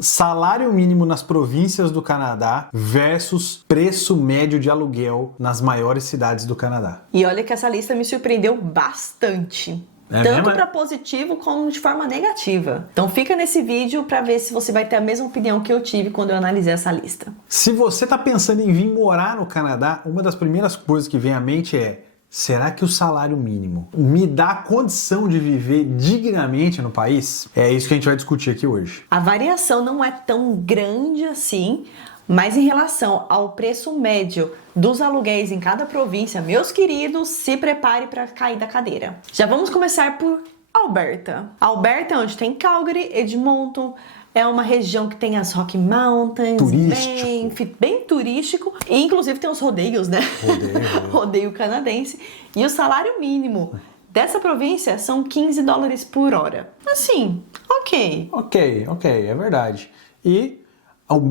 Salário mínimo nas províncias do Canadá versus preço médio de aluguel nas maiores cidades do Canadá. E olha que essa lista me surpreendeu bastante. É Tanto mesmo? para positivo como de forma negativa. Então fica nesse vídeo para ver se você vai ter a mesma opinião que eu tive quando eu analisei essa lista. Se você está pensando em vir morar no Canadá, uma das primeiras coisas que vem à mente é: será que o salário mínimo me dá a condição de viver dignamente no país? É isso que a gente vai discutir aqui hoje. A variação não é tão grande assim, mas em relação ao preço médio dos aluguéis em cada província, meus queridos, se prepare para cair da cadeira. Já vamos começar por Alberta. Alberta é onde tem Calgary, Edmonton, é uma região que tem as Rocky Mountains, bem turístico, e inclusive tem os rodeios, né? Rodeio canadense. E o salário mínimo dessa província são $15 por hora. Assim, ok, é verdade. E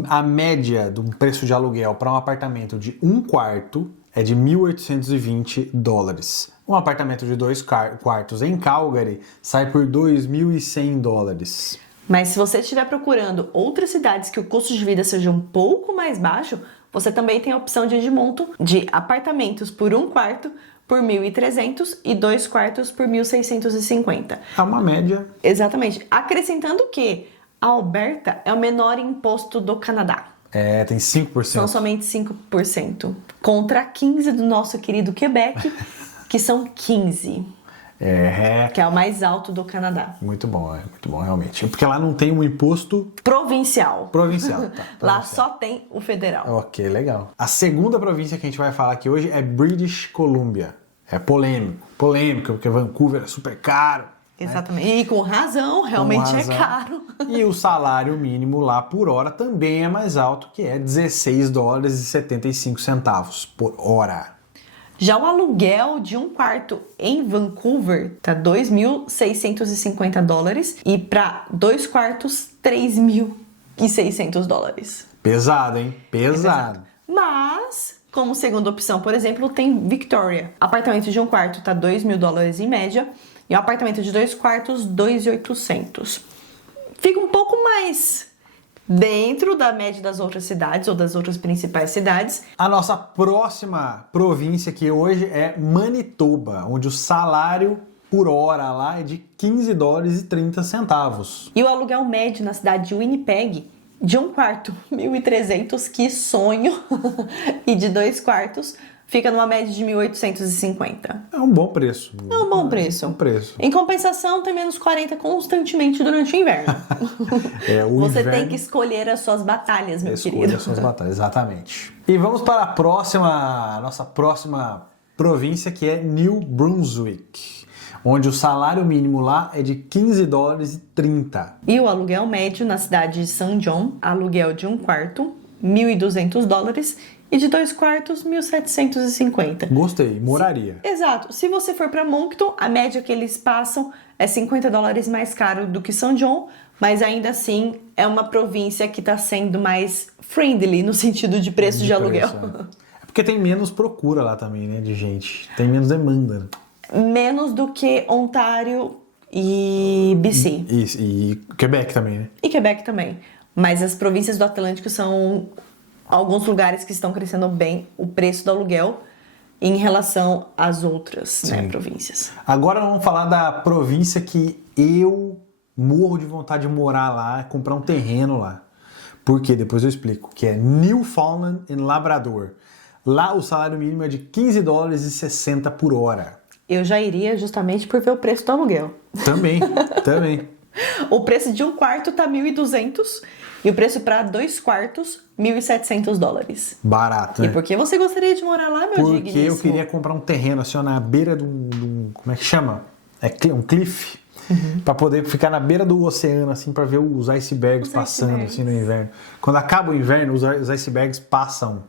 a média do preço de aluguel para um apartamento de 1 quarto é de $1.820. Um apartamento de 2 quartos em Calgary sai por $2.100. Mas se você estiver procurando outras cidades que o custo de vida seja um pouco mais baixo, você também tem a opção de Edmonton de apartamentos por 1 quarto por $1.300 e 2 quartos por $1.650. É uma média. Exatamente. Acrescentando que a Alberta é o menor imposto do Canadá. É, tem 5%. São somente 5%. Contra 15% do nosso querido Quebec, que são 15%. Que é o mais alto do Canadá. Muito bom realmente. Porque lá não tem um imposto provincial. Tá, Lá só tem o federal. Ok, legal. A segunda província que a gente vai falar aqui hoje é British Columbia. É polêmico, porque Vancouver é super caro. Exatamente. Né? E com razão, realmente é caro. E o salário mínimo lá por hora também é mais alto, que é $16,75 por hora. Já o aluguel de 1 quarto em Vancouver tá $2.650 e para 2 quartos $3.600. Pesado, hein? Pesado. Mas, como segunda opção, por exemplo, tem Victoria. Apartamento de 1 quarto tá $2.000 em média e o apartamento de 2 quartos $2.800. Fica um pouco mais dentro da média das outras cidades ou das outras principais cidades. A nossa próxima província aqui hoje é Manitoba, onde o salário por hora lá é de $15,30. E o aluguel médio na cidade de Winnipeg, de 1 quarto, $1.300, que sonho, e de 2 quartos, fica numa média de $1.850. É um bom preço. É um bom preço. Em compensação, tem menos 40 constantemente durante o inverno. Você tem que escolher as suas batalhas, meu querido. Escolha as suas batalhas, exatamente. E vamos para a nossa próxima província, que é New Brunswick, onde o salário mínimo lá é de $15,30. E o aluguel médio na cidade de St. John, aluguel de 1 quarto, $1.200, e de 2 quartos, $1.750. Gostei, moraria. Exato. Se você for para Moncton, a média que eles passam é $50 mais caro do que São John, mas ainda assim é uma província que está sendo mais friendly no sentido de preço de aluguel. É porque tem menos procura lá também, né, de gente. Tem menos demanda. Menos do que Ontário e BC. E Quebec também, né? E Quebec também. Mas as províncias do Atlântico são alguns lugares que estão crescendo bem o preço do aluguel em relação às outras, né, províncias. Agora vamos falar da província que eu morro de vontade de morar lá, comprar um terreno lá. Por quê? Depois eu explico. Que é Newfoundland e Labrador. Lá o salário mínimo é de $15,60 por hora. Eu já iria justamente por ver o preço do aluguel. Também. O preço de 1 quarto tá $1.200 e o preço para 2 quartos $1.700. Barato, né? E por que você gostaria de morar lá, meu digníssimo? Porque eu queria comprar um terreno assim, ó, na beira de um como é que chama? É um cliff. Pra poder ficar na beira do oceano, assim, pra ver os icebergs passando assim no inverno. Quando acaba o inverno, os icebergs passam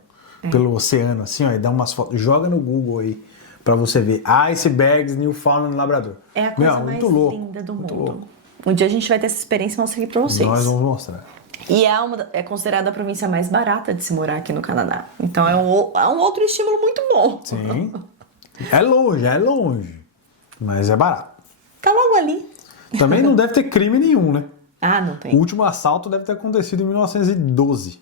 pelo oceano, assim, ó, e dá umas fotos. Joga no Google aí pra você ver. Icebergs, Newfoundland, Labrador. É a coisa mais linda do mundo. Um dia a gente vai ter essa experiência e mostrar aqui pra vocês. Nós vamos mostrar. E é considerada a província mais barata de se morar aqui no Canadá. Então é um outro estímulo muito bom. Sim. É longe. Mas é barato. Tá logo ali. Também não deve ter crime nenhum, né? Ah, não O tem. último assalto deve ter acontecido em 1912.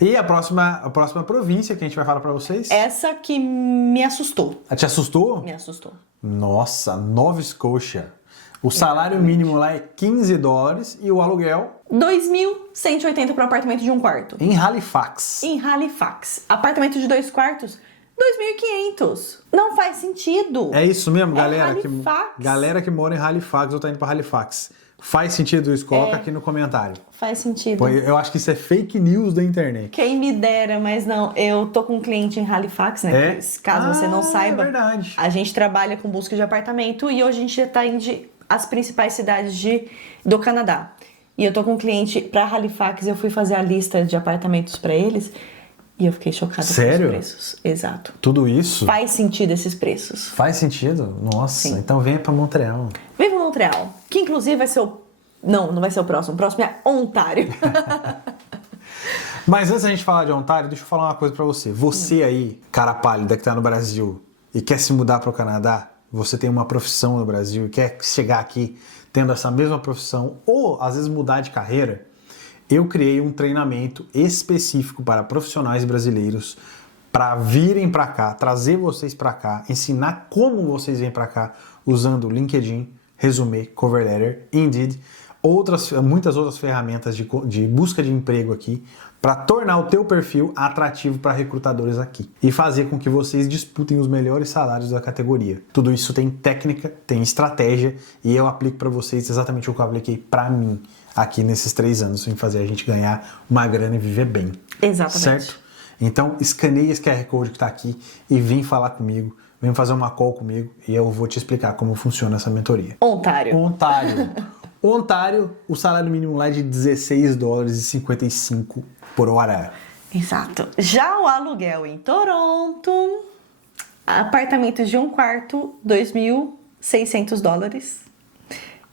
E a próxima província que a gente vai falar pra vocês? Essa que me assustou. Te assustou? Me assustou. Nossa, Nova Scotia. O salário mínimo lá é $15 e o aluguel 2.180 para um apartamento de 1 quarto. em Halifax. Em Halifax. Apartamento de 2 quartos, 2.500. Não faz sentido. É isso mesmo, É galera? Halifax. Galera que mora em Halifax ou tá indo pra Halifax. Faz sentido isso? Coloca aqui no comentário. Faz sentido. Pô, eu acho que isso é fake news da internet. Quem me dera, mas não. Eu tô com um cliente em Halifax, né? É? Caso você não saiba. É verdade. A gente trabalha com busca de apartamento e hoje a gente tá indo as principais cidades do Canadá. E eu tô com um cliente pra Halifax, eu fui fazer a lista de apartamentos pra eles e eu fiquei chocada Sério? com os preços. Exato. Tudo isso? Faz sentido esses preços. Faz sentido? Nossa, Sim. então venha pra Montreal. Vem pra Montreal, que inclusive vai ser o... Não vai ser o próximo. O próximo é Ontário. Mas antes da gente falar de Ontário, deixa eu falar uma coisa pra você. Você aí, cara pálida que tá no Brasil e quer se mudar pro Canadá, você tem uma profissão no Brasil e quer chegar aqui tendo essa mesma profissão ou às vezes mudar de carreira, eu criei um treinamento específico para profissionais brasileiros para virem para cá, trazer vocês para cá, ensinar como vocês vêm para cá usando LinkedIn, Resume, Cover Letter, Indeed, muitas outras ferramentas de busca de emprego aqui para tornar o teu perfil atrativo para recrutadores aqui e fazer com que vocês disputem os melhores salários da categoria. Tudo isso tem técnica, tem estratégia e eu aplico para vocês exatamente o que eu apliquei para mim aqui nesses 3 anos em fazer a gente ganhar uma grana e viver bem. Exatamente. Certo? Então escaneie esse QR Code que está aqui e vem falar comigo, vem fazer uma call comigo e eu vou te explicar como funciona essa mentoria. Ontário. Ontário, o salário mínimo lá é de $16,55 por hora. Exato. Já o aluguel em Toronto, apartamentos de 1 quarto, $2.600.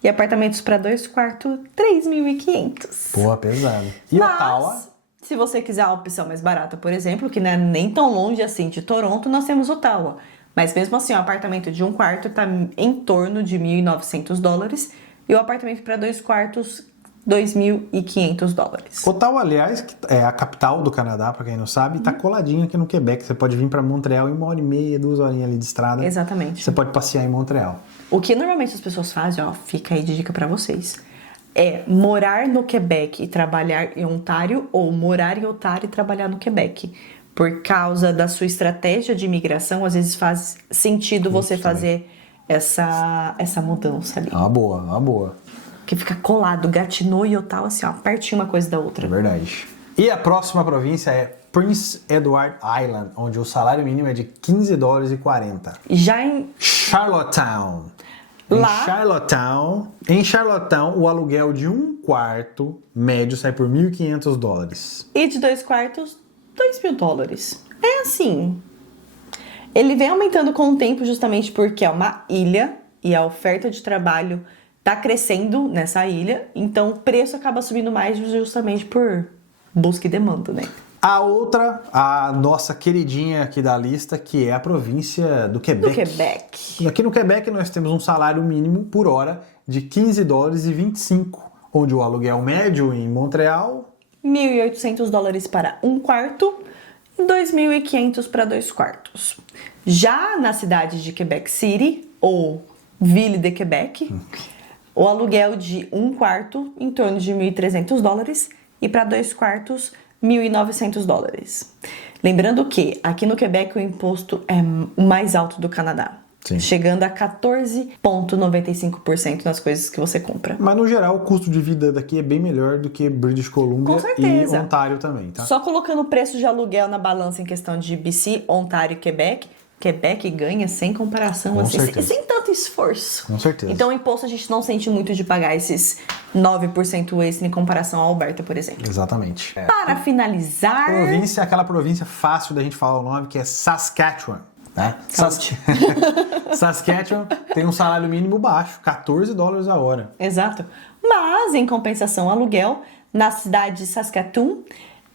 E apartamentos para 2 quartos, $3.500. Pô, pesado. E Ottawa? Se você quiser a opção mais barata, por exemplo, que não é nem tão longe assim de Toronto, nós temos Ottawa. Mas mesmo assim, o apartamento de 1 quarto está em torno de $1.900 e o apartamento para 2 quartos, $2.500. Ottawa, aliás, que é a capital do Canadá, para quem não sabe, tá coladinho aqui no Quebec. Você pode vir para Montreal em 1h30, 2 horinhas ali de estrada. Exatamente. Você pode passear em Montreal. O que normalmente as pessoas fazem, ó, fica aí de dica pra vocês, é morar no Quebec e trabalhar em Ontário ou morar em Ontário e trabalhar no Quebec. Por causa da sua estratégia de imigração, às vezes faz sentido você fazer essa mudança ali. Uma boa. Que fica colado, Gatineau e Ottawa, assim, ó, pertinho uma coisa da outra. É verdade. E a próxima província é Prince Edward Island, onde o salário mínimo é de $15,40. Já em Charlottetown. Lá- Em Charlottetown, o aluguel de 1 quarto médio sai por $1.500. E de 2 quartos, $2.000. É assim. Ele vem aumentando com o tempo justamente porque é uma ilha e a oferta de trabalho tá crescendo nessa ilha. Então o preço acaba subindo mais justamente por busca e demanda, né? A outra, a nossa queridinha aqui da lista, que é a província do Quebec. Do Quebec. Aqui no Quebec nós temos um salário mínimo por hora de $15,25, onde o aluguel médio em Montreal... $1.800 para 1 quarto e $2.500 para 2 quartos. Já na cidade de Quebec City, ou Ville de Quebec, o aluguel de 1 quarto em torno de $1.300 e para 2 quartos $1.900. Lembrando que aqui no Quebec o imposto é o mais alto do Canadá. Sim. Chegando a 14,95% nas coisas que você compra. Mas no geral o custo de vida daqui é bem melhor do que British Columbia Com certeza. e Ontário também, tá? Só colocando o preço de aluguel na balança em questão de BC, Ontário e Quebec, Quebec ganha sem comparação, Com assim, certeza. sem tanto esforço. Com certeza. Então o imposto a gente não sente muito de pagar esses 9% extra em comparação à Alberta, por exemplo. Exatamente. Para finalizar... Província, aquela província fácil da gente falar o nome, que é Saskatchewan. Né? Saskatchewan tem um salário mínimo baixo, $14 a hora. Exato. Mas, em compensação, aluguel na cidade de Saskatoon,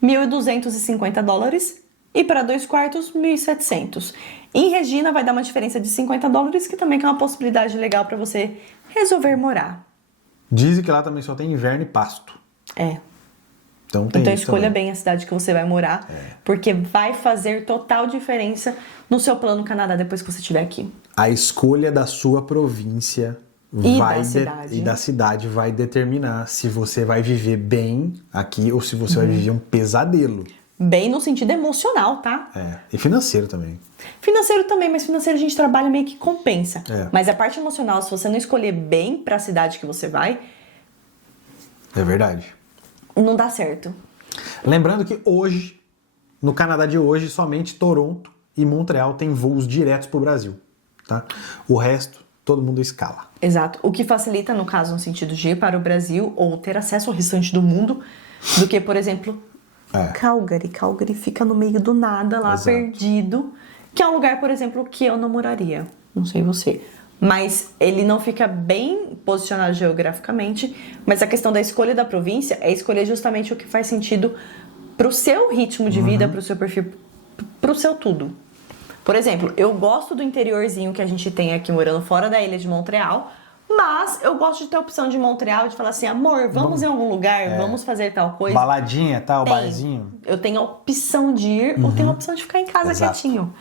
$1.250 e para 2 quartos, $1.700. Em Regina vai dar uma diferença de $50, que também é uma possibilidade legal para você resolver morar. Dizem que lá também só tem inverno e pasto. É. Então tem Então isso escolha também. bem a cidade que você vai morar, porque vai fazer total diferença no seu plano Canadá depois que você estiver aqui. A escolha da sua província E da cidade. e da cidade vai determinar se você vai viver bem aqui ou se você vai viver um pesadelo. Bem no sentido emocional, tá? E financeiro também. Financeiro também, mas financeiro a gente trabalha meio que compensa. É. Mas a parte emocional, se você não escolher bem pra cidade que você vai, É verdade. não dá certo. Lembrando que hoje, no Canadá de hoje, somente Toronto e Montreal têm voos diretos para o Brasil. Tá? O resto, todo mundo escala. Exato. O que facilita, no caso, no sentido de ir para o Brasil ou ter acesso ao restante do mundo, do que, por exemplo, Calgary. Calgary fica no meio do nada, lá Exato. perdido. Que é um lugar, por exemplo, que eu não moraria. Não sei você. Mas ele não fica bem posicionado geograficamente. Mas a questão da escolha da província é escolher justamente o que faz sentido pro seu ritmo de vida, pro seu perfil, pro seu tudo. Por exemplo, eu gosto do interiorzinho que a gente tem aqui morando fora da ilha de Montreal, mas eu gosto de ter a opção de Montreal de falar assim, amor, vamos em algum lugar, vamos fazer tal coisa. Baladinha, tal, Tem. barzinho. Eu tenho a opção de ir ou tenho a opção de ficar em casa Exato. quietinho.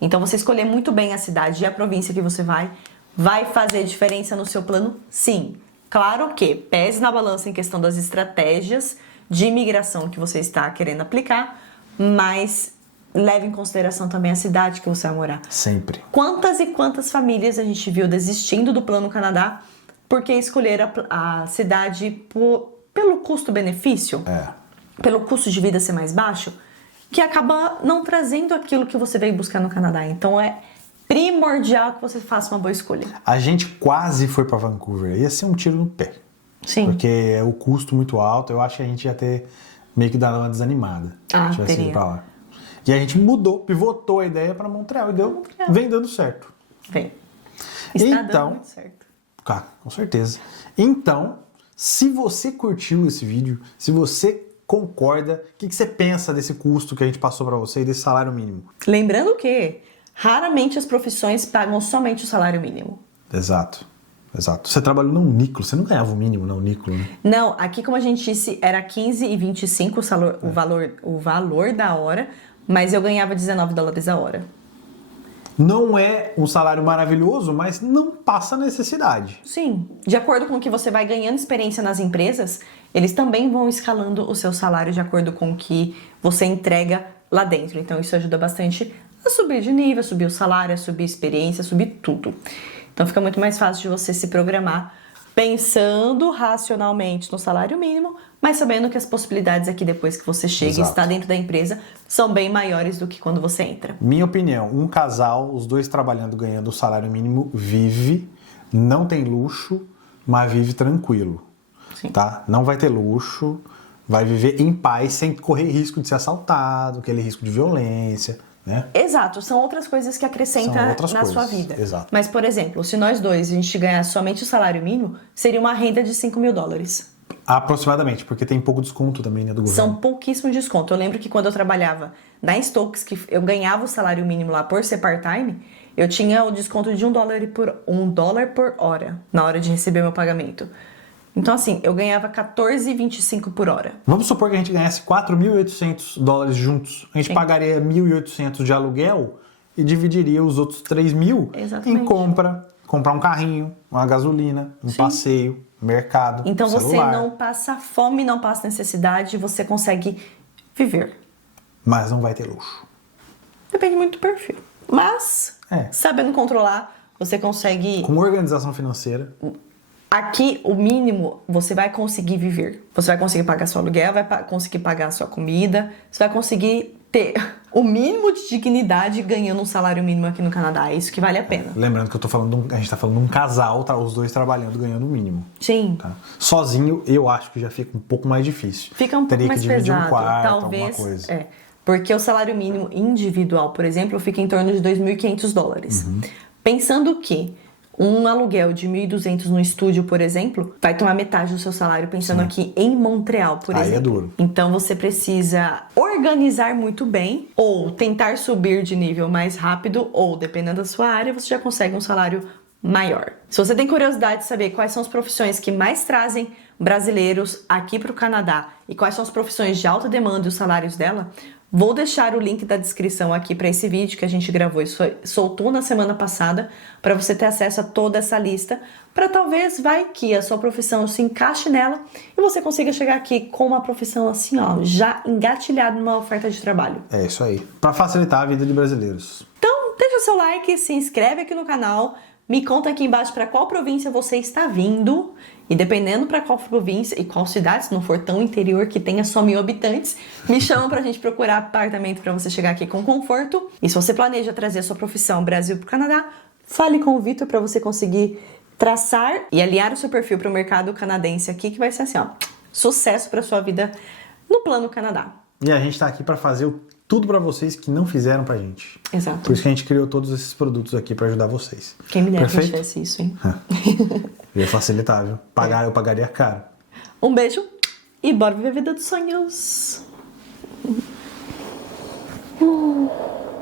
Então você escolher muito bem a cidade e a província que você vai fazer diferença no seu plano? Sim. Claro que pese na balança em questão das estratégias de imigração que você está querendo aplicar, mas leve em consideração também a cidade que você vai morar. Sempre. Quantas e quantas famílias a gente viu desistindo do Plano Canadá porque escolheram a cidade pelo custo-benefício? Pelo custo de vida ser mais baixo, que acaba não trazendo aquilo que você veio buscar no Canadá. Então é primordial que você faça uma boa escolha. A gente quase foi para Vancouver. Ia ser um tiro no pé. Sim. Porque é o custo muito alto. Eu acho que a gente ia ter meio que dado uma desanimada. Se tivesse ido teria. pra lá. E a gente mudou, pivotou a ideia para Montreal. E vem dando certo. Vem. Está Então, dando muito certo. Com certeza. Então, se você curtiu esse vídeo, se você concorda, o que você pensa desse custo que a gente passou para você e desse salário mínimo? Lembrando que raramente as profissões pagam somente o salário mínimo. Exato. Você trabalhou no Unículo, você não ganhava o mínimo no Unículo, né? Não, aqui como a gente disse, era 15,25 o valor da hora, mas eu ganhava $19 a hora. Não é um salário maravilhoso, mas não passa necessidade. Sim, de acordo com o que você vai ganhando experiência nas empresas, eles também vão escalando o seu salário de acordo com o que você entrega lá dentro. Então isso ajuda bastante a subir de nível, a subir o salário, a subir a experiência, a subir tudo. Então fica muito mais fácil de você se programar pensando racionalmente no salário mínimo, mas sabendo que as possibilidades aqui depois que você chega e está dentro da empresa são bem maiores do que quando você entra. Minha opinião, um casal, os dois trabalhando, ganhando o salário mínimo, vive, não tem luxo, mas vive tranquilo. Sim. Tá? Não vai ter luxo, vai viver em paz sem correr risco de ser assaltado, aquele risco de violência, né? Exato, são outras coisas que acrescentam na sua vida. Exato. Mas, por exemplo, se nós dois a gente ganhasse somente o salário mínimo, seria uma renda de $5.000. Aproximadamente, porque tem pouco desconto também, né, do governo. São pouquíssimos descontos. Eu lembro que quando eu trabalhava na Stokes, que eu ganhava o salário mínimo lá por ser part-time, eu tinha o desconto de $1 por hora na hora de receber meu pagamento. Então, assim, eu ganhava $14,25 por hora. Vamos supor que a gente ganhasse $4.800 juntos. A gente pagaria $1.800 de aluguel e dividiria os outros $3.000 em comprar um carrinho, uma gasolina, um passeio, mercado, então celular. você não passa fome, não passa necessidade, você consegue viver. Mas não vai ter luxo. Depende muito do perfil. Mas, sabendo controlar, você consegue... Com organização financeira... Aqui, o mínimo, você vai conseguir viver. Você vai conseguir pagar seu aluguel, vai conseguir pagar a sua comida, você vai conseguir ter o mínimo de dignidade ganhando um salário mínimo aqui no Canadá. É isso que vale a pena. Lembrando que a gente tá falando de um casal, tá? Os dois trabalhando, ganhando o mínimo. Sim. Tá? Sozinho, eu acho que já fica um pouco mais difícil. Fica um pouco mais pesado. Teria que dividir um quarto, talvez, alguma coisa. Porque o salário mínimo individual, por exemplo, fica em torno de $2.500. Pensando que um aluguel de $1.200 no estúdio, por exemplo, vai tomar metade do seu salário pensando aqui em Montreal, por exemplo. Aí é duro. Então você precisa organizar muito bem ou tentar subir de nível mais rápido ou, dependendo da sua área, você já consegue um salário maior. Se você tem curiosidade de saber quais são as profissões que mais trazem brasileiros aqui para o Canadá e quais são as profissões de alta demanda e os salários dela, vou deixar o link da descrição aqui para esse vídeo que a gente gravou e soltou na semana passada para você ter acesso a toda essa lista, para talvez vai que a sua profissão se encaixe nela e você consiga chegar aqui com uma profissão assim, ó, já engatilhada numa oferta de trabalho. É isso aí. Para facilitar a vida de brasileiros. Então, deixa o seu like, se inscreve aqui no canal, me conta aqui embaixo para qual província você está vindo e dependendo para qual província e qual cidade, se não for tão interior que tenha só 1000 habitantes, me chama pra gente procurar apartamento para você chegar aqui com conforto. E se você planeja trazer a sua profissão Brasil pro Canadá, fale com o Vitor para você conseguir traçar e alinhar o seu perfil para o mercado canadense aqui, que vai ser assim, ó, sucesso para sua vida no plano Canadá. E a gente tá aqui para fazer tudo para vocês que não fizeram pra gente. Exato. Por isso que a gente criou todos esses produtos aqui para ajudar vocês. Quem me dera que a gente Perfeito? fizesse isso, hein? Ia facilitar, viu? Eu pagaria caro. Um beijo e bora viver a vida dos sonhos.